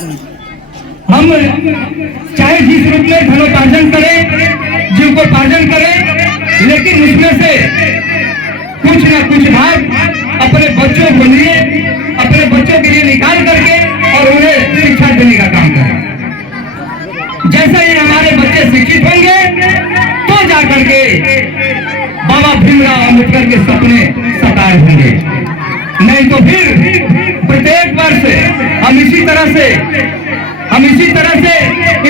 हम चाहे जिस रूप में धनोपार्जन करें, जीविकोपार्जन करें, लेकिन उसमें से कुछ ना कुछ भाग अपने बच्चों के लिए, अपने बच्चों के लिए निकाल करके और उन्हें शिक्षा देने का काम करें। जैसे ही हमारे बच्चे शिक्षित होंगे तो जाकर के बाबा भीमराव अम्बेडकर के सपने साकार होंगे। नहीं तो फिर प्रत्येक वर्ष हम इसी तरह से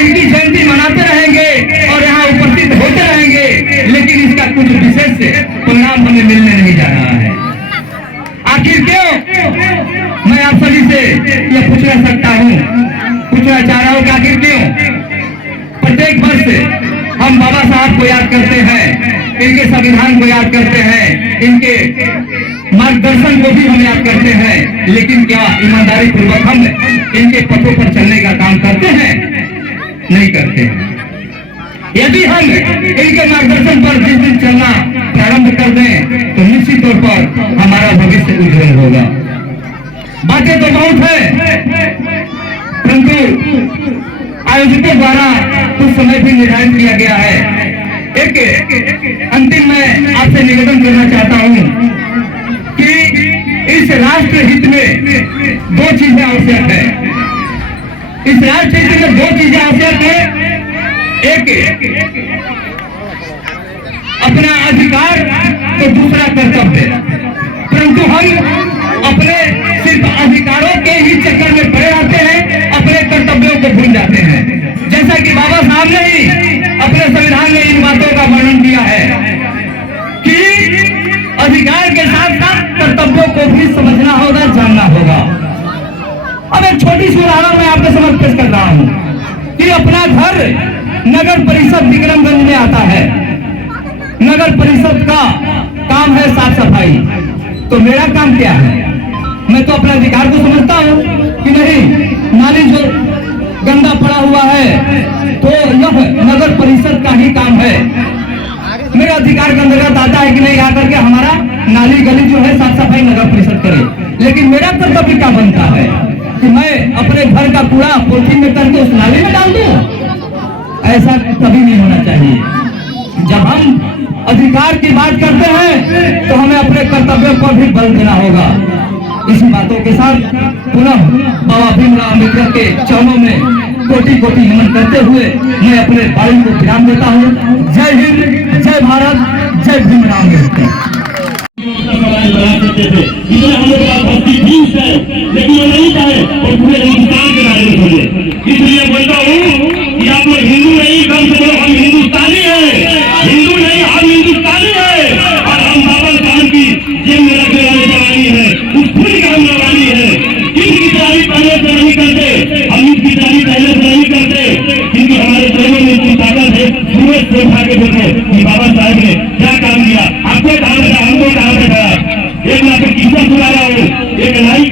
इनकी जयंती मनाते रहेंगे और यहाँ उपस्थित होते रहेंगे, लेकिन इसका कुछ विशेष परिणाम हमें मिलने नहीं जा रहा है। आखिर क्यों? मैं आप सभी से यह पूछना चाह रहा हूँ कि आखिर क्यों प्रत्येक वर्ष हम बाबा साहब को याद करते हैं, इनके संविधान को याद करते हैं, इनके मार्गदर्शन को भी हम याद करते हैं, लेकिन क्या ईमानदारी पूर्वक हम इनके पथों पर चलने का काम करते हैं? नहीं करते हैं। यदि हम इनके मार्गदर्शन पर जिस दिन चलना प्रारंभ कर दें तो निश्चित तौर पर हमारा भविष्य उज्जवल होगा। बातें तो बहुत है, परंतु आयोजकों द्वारा कुछ समय भी निर्धारित किया गया है। एक अंतिम में आपसे निवेदन करना चाहता हूं कि इस राष्ट्र हित में दो चीजें आवश्यक है। इस राष्ट्र हित में दो चीजें आवश्यक है। एक अपना अधिकार तो दूसरा कर्तव्य, परंतु हम अपने सिर्फ अधिकारों के ही चक्कर में पड़े रहते हैं, अपने कर्तव्यों को भूल जाते हैं। जैसा कि बाबा साहब ने ही अपने संविधान में इन बातों का वर्णन किया है कि अधिकार के साथ साथ कर्तव्यों को भी समझना होगा, जानना होगा। अब एक छोटी सी उदाहरण मैं आपके समक्ष पेश कर रहा हूं कि अपना घर नगर परिषद विक्रमगंज में आता है। नगर परिषद का काम है साफ सफाई, तो मेरा काम क्या है? मैं तो अपने अधिकार को समझता हूँ कि नहीं, नाली जो गंदा पड़ा हुआ है तो यह नगर परिषद का ही काम है। मेरा अधिकार के अंतर्गत आता है कि नहीं आकर के हमारा नाली गली जो है साफ सफाई नगर परिषद करे, लेकिन मेरा कर्तव्य क्या बनता है कि मैं अपने घर का कूड़ा पॉलिथीन में करके उस नाली में डाल दूं? ऐसा कभी नहीं होना चाहिए। जब हम अधिकार की बात करते हैं तो हमें अपने कर्तव्यों पर भी बल देना होगा। इसी बातों के साथ पुनः बाबा भीमराव अम्बेडकर के चरणों में कोटि कोटि नमन करते हुए मैं अपने वाणी को विराम देता हूँ। जय हिंद, जय भारत, जय भीमराव अम्बेडकर। लेकिन वो नहीं चाहे और पूरे हिंदुस्तान के बारे में सोचे। इसलिए बोलता हूँ कि आप लोग हिंदू नहीं, कम से कम हम हिंदुस्तानी हैं। हिंदू नहीं, हम हिंदुस्तानी हैं और हम बाबा साहब की जेब में रखने वाली जवानी है, उस पूरी काम वाली है। किसकी तैयारी पहले से नहीं करते, हम इसकी तैयारी पहले से नहीं करते, क्योंकि हमारे शरीरों में इतनी ताकत है। सूरज से उठा के देखो कि बाबा साहब ने क्या काम किया। आपको कहाँ बैठा, हमको कहाँ बैठा। एक ना तो किस्सा सुना रहा हूँ, एक नाई